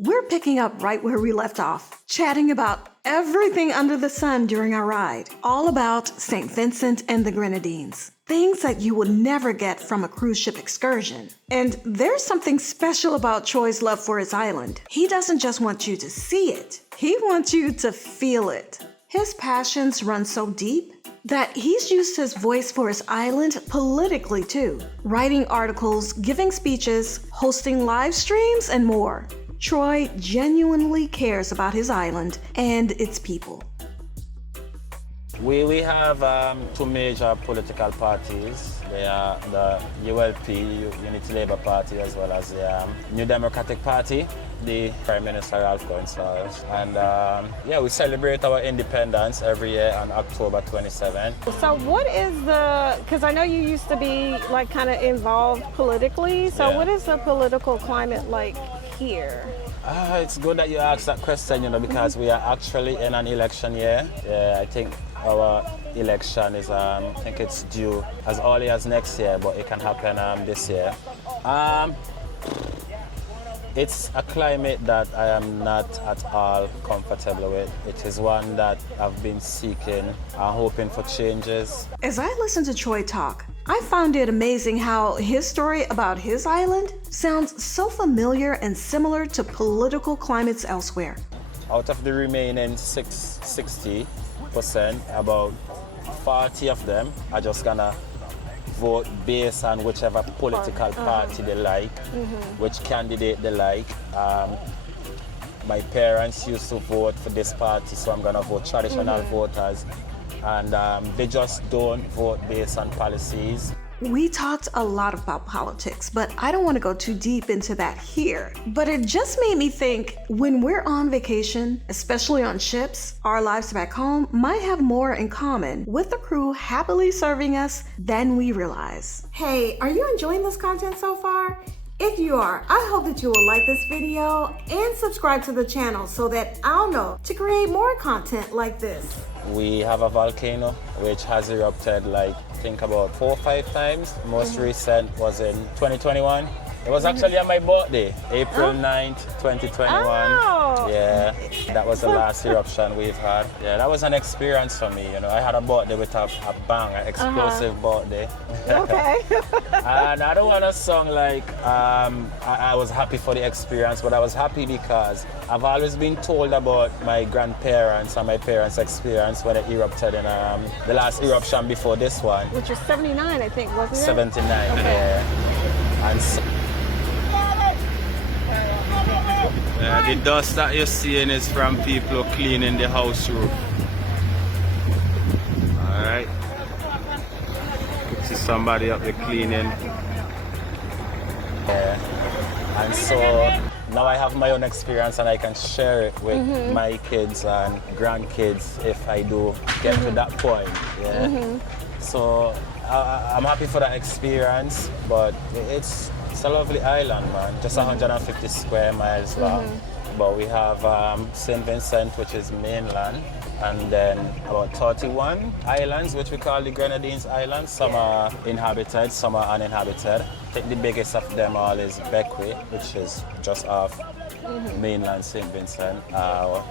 We're picking up right where we left off, chatting about everything under the sun during our ride, all about St. Vincent and the Grenadines. Things that you would never get from a cruise ship excursion. And there's something special about Troy's love for his island. He doesn't just want you to see it, he wants you to feel it. His passions run so deep that he's used his voice for his island politically too, writing articles, giving speeches, hosting live streams, and more. Troy genuinely cares about his island and its people. We have two major political parties. They are the ULP, Unity Labour Party, as well as the New Democratic Party, the Prime Minister Ralph Gonsalves. And yeah, we celebrate our independence every year on October 27th. So what is because I know you used to be like kind of involved politically, so what is the political climate like here? It's good that you asked that question, because we are actually in an election year. Yeah, I think our election is, I think it's due as early as next year, but it can happen this year. It's a climate that I am not at all comfortable with. It is one that I've been seeking and hoping for changes. As I listened to Troy talk, I found it amazing how his story about his island sounds so familiar and similar to political climates elsewhere. Out of the remaining 60%, about 40 of them are just gonna vote based on whichever political party they like, which candidate they like. My parents used to vote for this party, so I'm gonna vote traditional voters. And they just don't vote based on policies. We talked a lot about politics, but I don't want to go too deep into that here. But it just made me think, when we're on vacation, especially on ships, our lives back home might have more in common with the crew happily serving us than we realize. Hey, are you enjoying this content so far? If you are, I hope that you will like this video and subscribe to the channel so that I'll know to create more content like this. We have a volcano which has erupted I think about 4 or 5 times. Most recent was in 2021. It was actually on my birthday, April 9th, 2021. Oh. Yeah, that was the last eruption we've had. Yeah, that was an experience for me. I had a birthday with a bang, an explosive birthday. Okay. And I don't want to sound like I was happy for the experience, but I was happy because I've always been told about my grandparents and my parents' experience when it erupted in the last eruption before this one. Which was 79, I think, wasn't it? 79, okay. Yeah. And so, the dust that you're seeing is from people cleaning the house roof. Alright. See somebody up there cleaning. Yeah. And so now I have my own experience and I can share it with my kids and grandkids if I do get to that point. Yeah. So I'm happy for that experience, but it's a lovely island, man. Just 150 square miles long. But we have St. Vincent, which is mainland, and then about 31 islands, which we call the Grenadines Islands. Some are inhabited, some are uninhabited. I think the biggest of them all is Beckwith, which is just off mainland St. Vincent.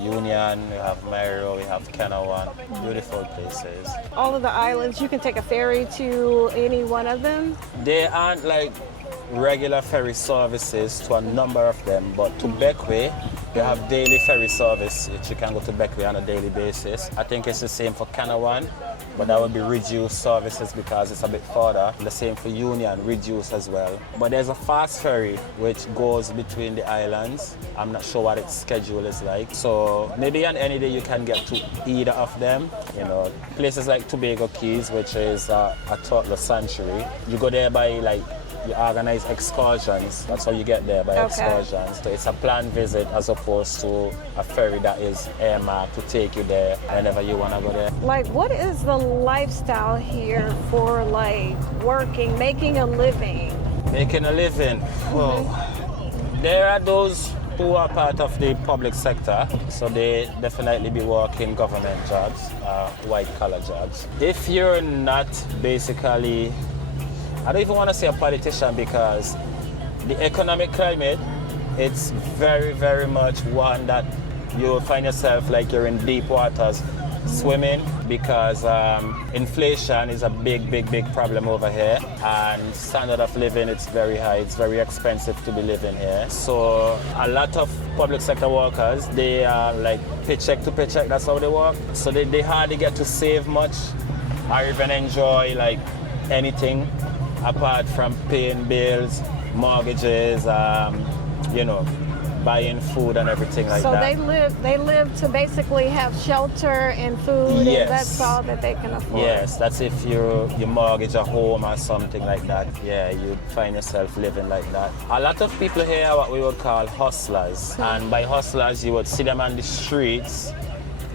Union, we have Mario, we have Kenawan. Beautiful places. All of the islands, you can take a ferry to any one of them? They aren't like regular ferry services to a number of them, but to Beckwith, you have daily ferry service, which you can go to Beckwith on a daily basis. I think it's the same for Kenawan, but that would be reduced services because it's a bit further. The same for Union, reduced as well. But there's a fast ferry which goes between the islands. I'm not sure what its schedule is like. So maybe on any day you can get to either of them. Places like Tobago Keys, which is a toddler sanctuary. You go there by you organize excursions. That's how you get there, by excursions. So it's a planned visit as opposed to a ferry that is earmarked to take you there whenever you want to go there. What is the lifestyle here for working, making a living? Making a living? Well, there are those who are part of the public sector, so they definitely be working government jobs, white-collar jobs. If you're not basically, I don't even want to say a politician because the economic climate it's very, very much one that you'll find yourself like you're in deep waters swimming, because inflation is a big problem over here, and standard of living, it's very high. It's very expensive to be living here. So a lot of public sector workers, they are like paycheck to paycheck. That's how they work. So they hardly get to save much or even enjoy like anything apart from paying bills, mortgages, you know, buying food and everything like so that. So they live to basically have shelter and food, Yes. and that's all that they can afford. Yes, that's if you mortgage a home or something like that. Yeah, you'd find yourself living like that. A lot of people here are what we would call hustlers. And by hustlers, you would see them on the streets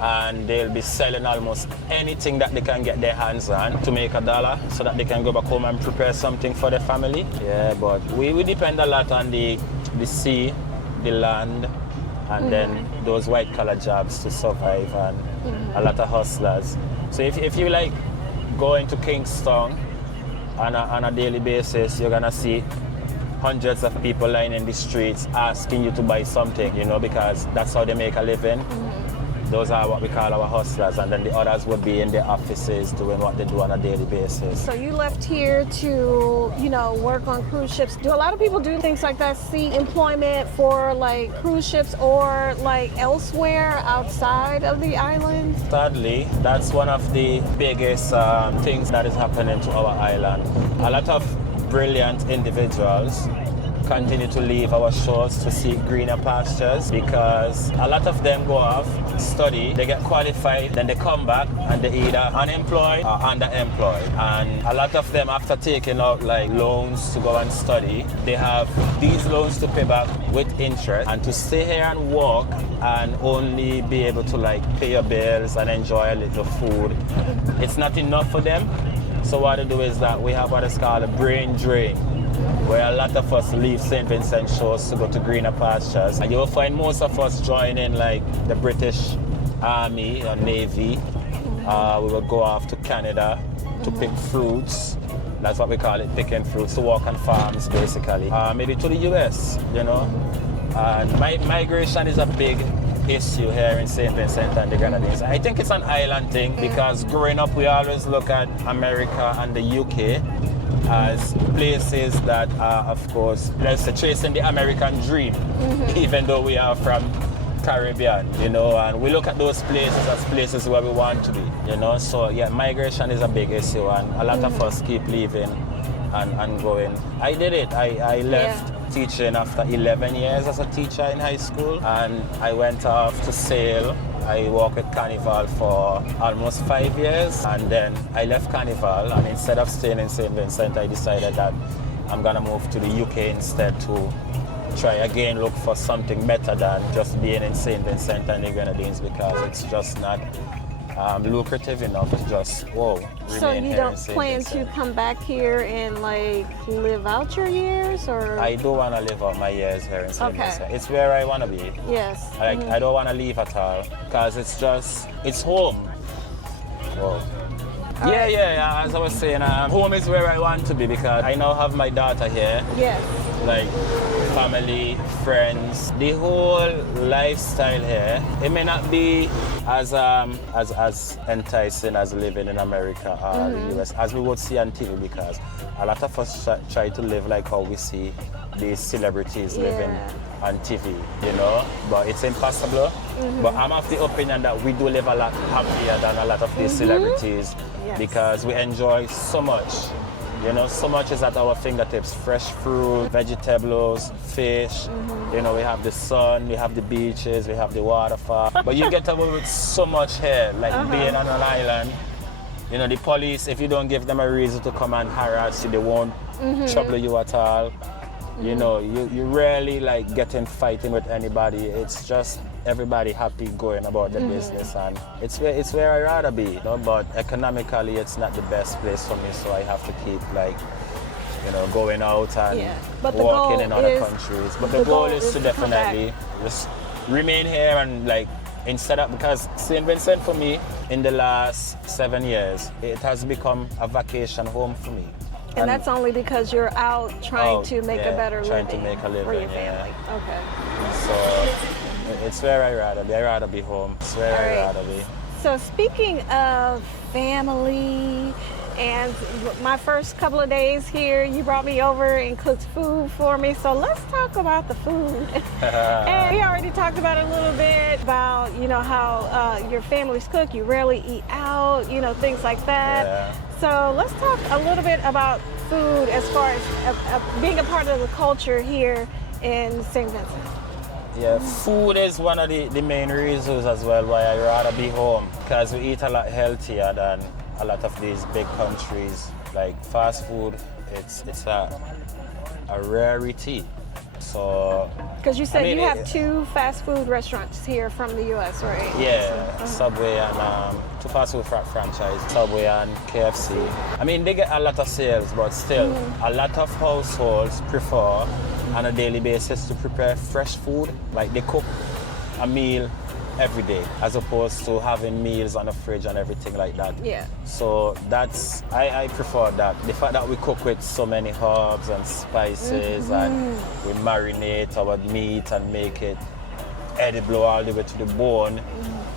and they'll be selling almost anything that they can get their hands on to make $1 so that they can go back home and prepare something for their family. Yeah, but we depend a lot on the sea, the land, and then those white collar jobs to survive, and a lot of hustlers. So if you like go into Kingston on a daily basis, you're gonna see hundreds of people lying in the streets asking you to buy something, you know, because that's how they make a living. Those are what we call our hustlers, and then the others would be in their offices doing what they do on a daily basis. So you left here to, you know, work on cruise ships. Do a lot of people do things like that, seek employment for like cruise ships or like elsewhere outside of the island? Sadly, that's one of the biggest things that is happening to our island. A lot of brilliant individuals continue to leave our shores to seek greener pastures, because a lot of them go off, study, they get qualified, then they come back and they're either unemployed or underemployed. And a lot of them, after taking out like loans to go and study, they have these loans to pay back with interest, and to stay here and work and only be able to like pay your bills and enjoy a little food, it's not enough for them. So what they do is that we have what is called a brain drain, where a lot of us leave St. Vincent shores to go to greener pastures. And you will find most of us joining like the British Army or Navy. We will go off to Canada to pick fruits. That's what we call it, picking fruits, to work on farms basically. Maybe to the US, you know. And migration is a big issue here in St. Vincent and the Grenadines. I think it's an island thing, because growing up we always look at America and the UK as places that are, of course, let's say, chasing the American dream, even though we are from Caribbean, you know, and we look at those places as places where we want to be, you know. So yeah, migration is a big issue, and a lot of us keep leaving and going. I did it. I left teaching after 11 years as a teacher in high school, and I went off to sail. I worked with Carnival for almost 5 years, and then I left Carnival, and instead of staying in St. Vincent, I decided that I'm gonna move to the UK instead to try again, look for something better than just being in St. Vincent and the Grenadines, because it's just not lucrative enough to just, remain So you here don't in St. plan Vincent. to come back here and like live out your years, or? I do want to live out my years here in St. Okay. Vincent. It's where I want to be. Yes. I don't want to leave at all, because it's home. Whoa. Yeah, as I was saying, home is where I want to be, because I now have my daughter here. Yes. Like family, friends, the whole lifestyle here. It may not be as enticing as living in America or the US, as we would see on TV, because a lot of us try to live like how we see these celebrities living on TV, you know, but it's impossible. But I'm of the opinion that we do live a lot happier than a lot of these celebrities, because we enjoy so much. You know, so much is at our fingertips. Fresh fruit, vegetables, fish. You know, we have the sun, we have the beaches, we have the waterfall. But you get away with so much here, like being on an island. You know, the police, if you don't give them a reason to come and harass you, they won't trouble you at all. You know, you rarely like getting fighting with anybody. It's just everybody happy going about their business, and it's where I'd rather be, you know. But economically it's not the best place for me, so I have to keep like, you know, going out and walking in other countries. But the goal is to definitely just remain here, and like, instead of, because St. Vincent for me in the last 7 years, it has become a vacation home for me. And that's only because you're out trying to make a better trying living to make a living, for your family. Okay. So it's where I'd rather be. I'd rather be home. It's where I'd rather be. So speaking of family, and my first couple of days here, you brought me over and cooked food for me. So let's talk about the food. And we already talked about it a little bit about, you know, how your families cook. You rarely eat out, you know, things like that. Yeah. So let's talk a little bit about food as far as being a part of the culture here in St. Vincent. Yeah, food is one of the main reasons as well why I rather be home, because we eat a lot healthier than a lot of these big countries. Like fast food, it's a rarity. So because you said I mean, you have 2 fast food restaurants here from the U.S., right? Yeah, Subway and 2 fast food franchise, Subway and KFC. I mean, they get a lot of sales, but still, a lot of households prefer on a daily basis to prepare fresh food. Like they cook a meal every day, as opposed to having meals on the fridge and everything like that. Yeah. So that's, I prefer that. The fact that we cook with so many herbs and spices and we marinate our meat and make it edible all the way to the bone.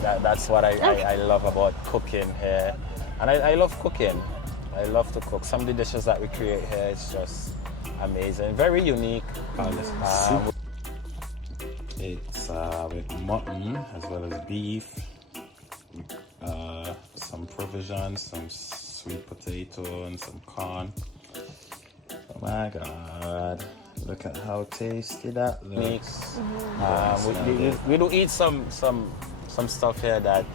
That's what I love about cooking here. And I love cooking. I love to cook. Some of the dishes that we create here, it's just amazing. Very unique. It's with mutton as well as beef, some provisions, some sweet potato and some corn. Oh my God, look at how tasty that looks. We do eat some stuff here that,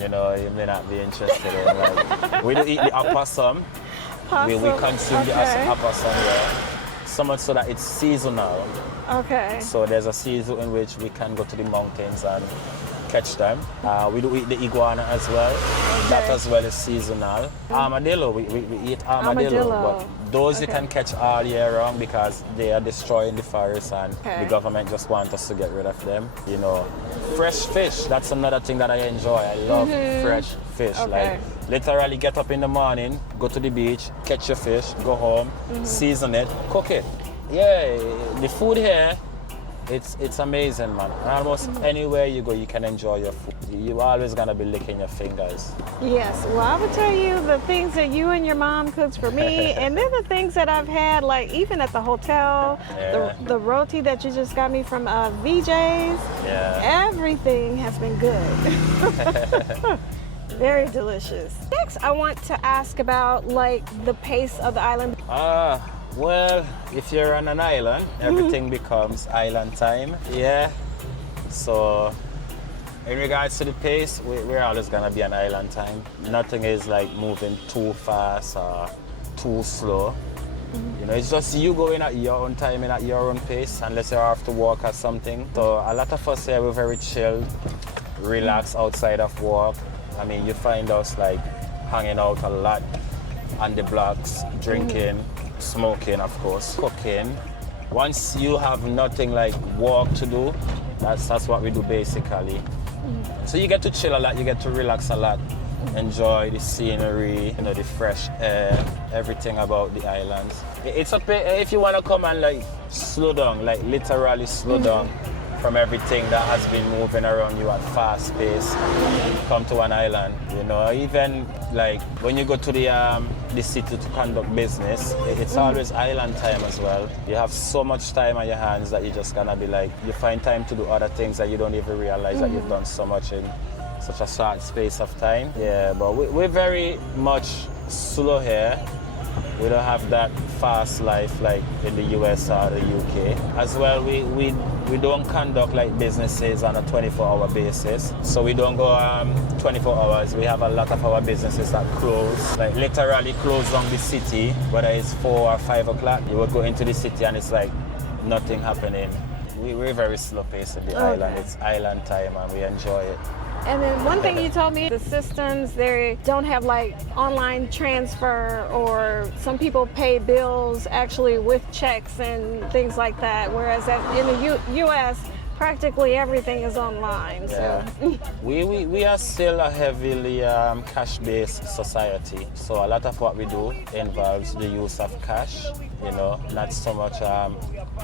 you know, you may not be interested in. Like, we do eat the opossum. We consume the opossum here. So much so that it's seasonal. Okay. So there's a season in which we can go to the mountains and catch them. We do eat the iguana as well. Okay. That as well is seasonal. Armadillo, we eat armadillo. But those you can catch all year round because they are destroying the forest and the government just want us to get rid of them. You know, fresh fish, that's another thing that I enjoy. I love fresh fish. Like literally get up in the morning, go to the beach, catch your fish, go home, season it, cook it. Yeah, the food here, it's amazing, man. Almost anywhere you go, you can enjoy your food. You're always gonna be licking your fingers. Yes, well, I would tell you the things that you and your mom cooks for me, and then the things that I've had, like even at the hotel, the roti that you just got me from VJ's. Yeah. Everything has been good. Very delicious. Next, I want to ask about like the pace of the island. Well, if you're on an island, everything becomes island time. Yeah. So, in regards to the pace, we're always gonna be on island time. Nothing is like moving too fast or too slow. You know, it's just you going at your own time and at your own pace, unless you have to walk or something. So, a lot of us here, we're very chilled, relaxed outside of work. I mean, you find us like hanging out a lot on the blocks, drinking, smoking, of course, cooking. Once you have nothing like work to do, that's what we do basically. So you get to chill a lot, you get to relax a lot, enjoy the scenery, you know, the fresh air, everything about the islands. It's okay if you want to come and like slow down, like literally slow down from everything that has been moving around you at fast pace. Come to an island, you know. Even like when you go to the city to conduct business, it's always island time as well. You have so much time on your hands that you're just gonna be like, you find time to do other things that you don't even realize that you've done so much in such a short space of time. Yeah, but we're very much slow here. We don't have that fast life like in the US or the UK. As well, we don't conduct like businesses on a 24-hour basis. So we don't go 24 hours. We have a lot of our businesses that close, like literally close down the city, whether it's 4 or 5 o'clock. You would go into the city and it's like nothing happening. We're very slow paced in the island. It's island time and we enjoy it. And then one thing you told me, the systems, they don't have like online transfer, or some people pay bills actually with checks and things like that. Whereas in the U.S., practically everything is online. So. Yeah. We are still a heavily cash-based society. So a lot of what we do involves the use of cash, you know, not so much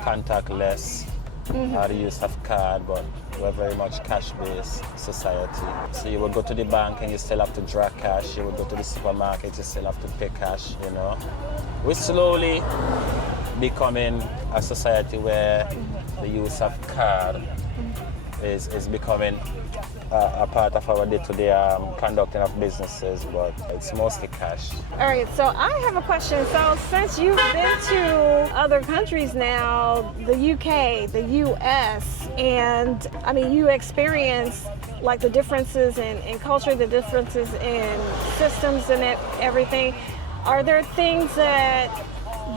contactless or the use of card, but we're very much cash-based society. So you would go to the bank and you still have to draw cash. You would go to the supermarket, you still have to pay cash, you know. We're slowly becoming a society where the use of card is becoming a part of our day-to-day conducting of businesses, but it's mostly cash. All right, so I have a question. So since you've been to other countries now, the UK, the US, and I mean, you experience like the differences in culture, the differences in systems and everything. Are there things that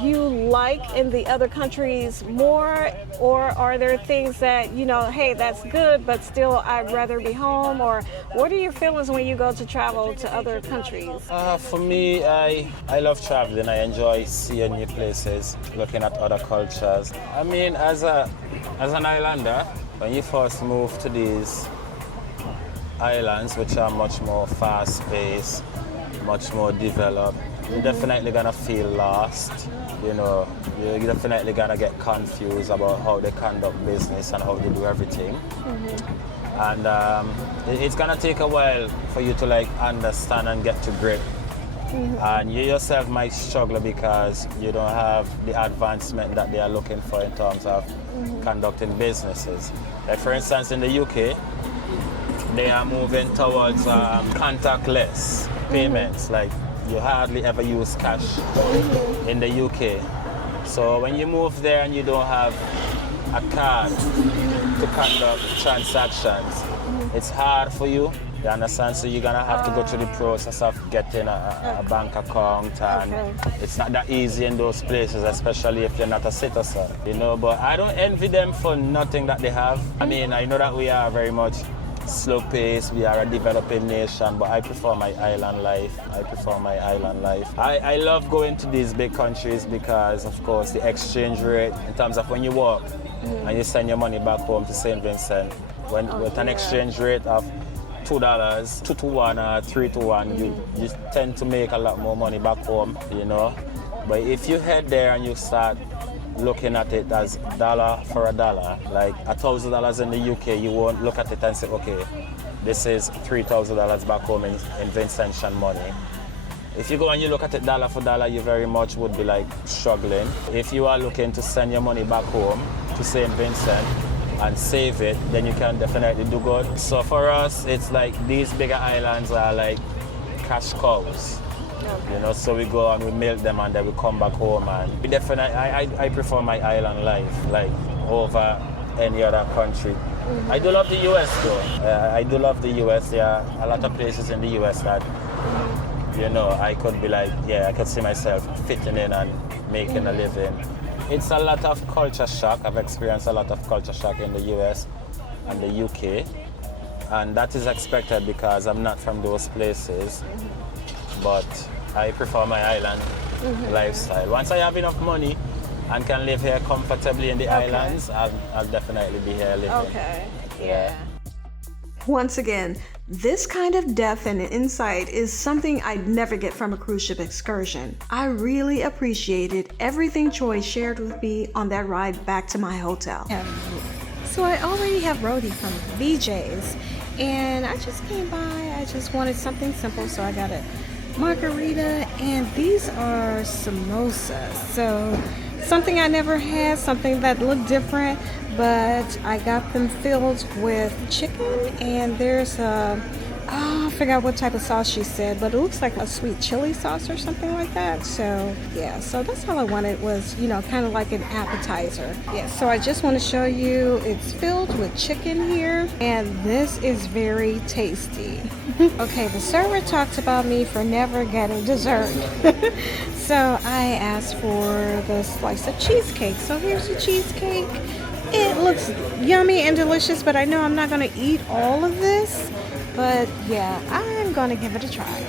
you like in the other countries more, or are there things that, you know, hey, that's good, but still I'd rather be home? Or what are your feelings when you go to travel to other countries? For me, I love traveling. I enjoy seeing new places, looking at other cultures. I mean, as an islander, when you first move to these islands, which are much more fast-paced, much more developed, you're definitely gonna feel lost. You know, you're definitely gonna get confused about how they conduct business and how they do everything. And it's gonna take a while for you to like understand and get to grip. And you yourself might struggle because you don't have the advancement that they are looking for in terms of conducting businesses. Like for instance, in the UK, they are moving towards contactless payments. Like you hardly ever use cash in the UK. So when you move there and you don't have a card to conduct transactions, it's hard for you. You understand? So you're gonna have to go through the process of getting a bank account, and it's not that easy in those places, especially if you're not a citizen, you know. But I don't envy them for nothing that they have. I mean, I know that we are very much slow pace, we are a developing nation, but I prefer my island life. I love going to these big countries because, of course, the exchange rate in terms of when you work and you send your money back home to St. Vincent, with an exchange rate of $2, 2 to 1 or 3 to 1, you tend to make a lot more money back home, you know. But if you head there and you start looking at it as dollar for a dollar, like $1,000 in the UK, you won't look at it and say, okay, this is $3,000 back home in Vincentian money. If you go and you look at it dollar for dollar, you very much would be like struggling. If you are looking to send your money back home to St. Vincent and save it, then you can definitely do good. So for us, it's like these bigger islands are like cash cows. You know, so we go and we milk them and then we come back home, and we definitely, I prefer my island life like over any other country. I do love the US though. I do love the US. There are a lot of places in the US that, you know, I could be like, yeah, I could see myself fitting in and making a living. It's a lot of culture shock. I've experienced a lot of culture shock in the US and the UK, and that is expected because I'm not from those places. But I prefer my island lifestyle. Once I have enough money and can live here comfortably in the islands, I'll definitely be here living. Okay, yeah. Once again, this kind of depth and insight is something I'd never get from a cruise ship excursion. I really appreciated everything Troy shared with me on that ride back to my hotel. So I already have Rhodey from VJ's, and I just came by. I just wanted something simple, so I got a margarita, and these are samosas. So something I never had, something that looked different, but I got them filled with chicken, and there's I forgot what type of sauce she said, but it looks like a sweet chili sauce or something like that. So yeah, so that's all I wanted was, you know, kind of like an appetizer. Yeah, so I just want to show you, it's filled with chicken here, and this is very tasty. Okay, the server talked about me for never getting dessert. So I asked for the slice of cheesecake. So here's the cheesecake. It looks yummy and delicious, but I know I'm not going to eat all of this. But yeah, I'm going to give it a try.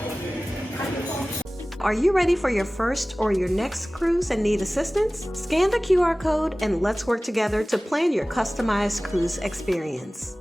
Are you ready for your first or your next cruise and need assistance? Scan the QR code and let's work together to plan your customized cruise experience.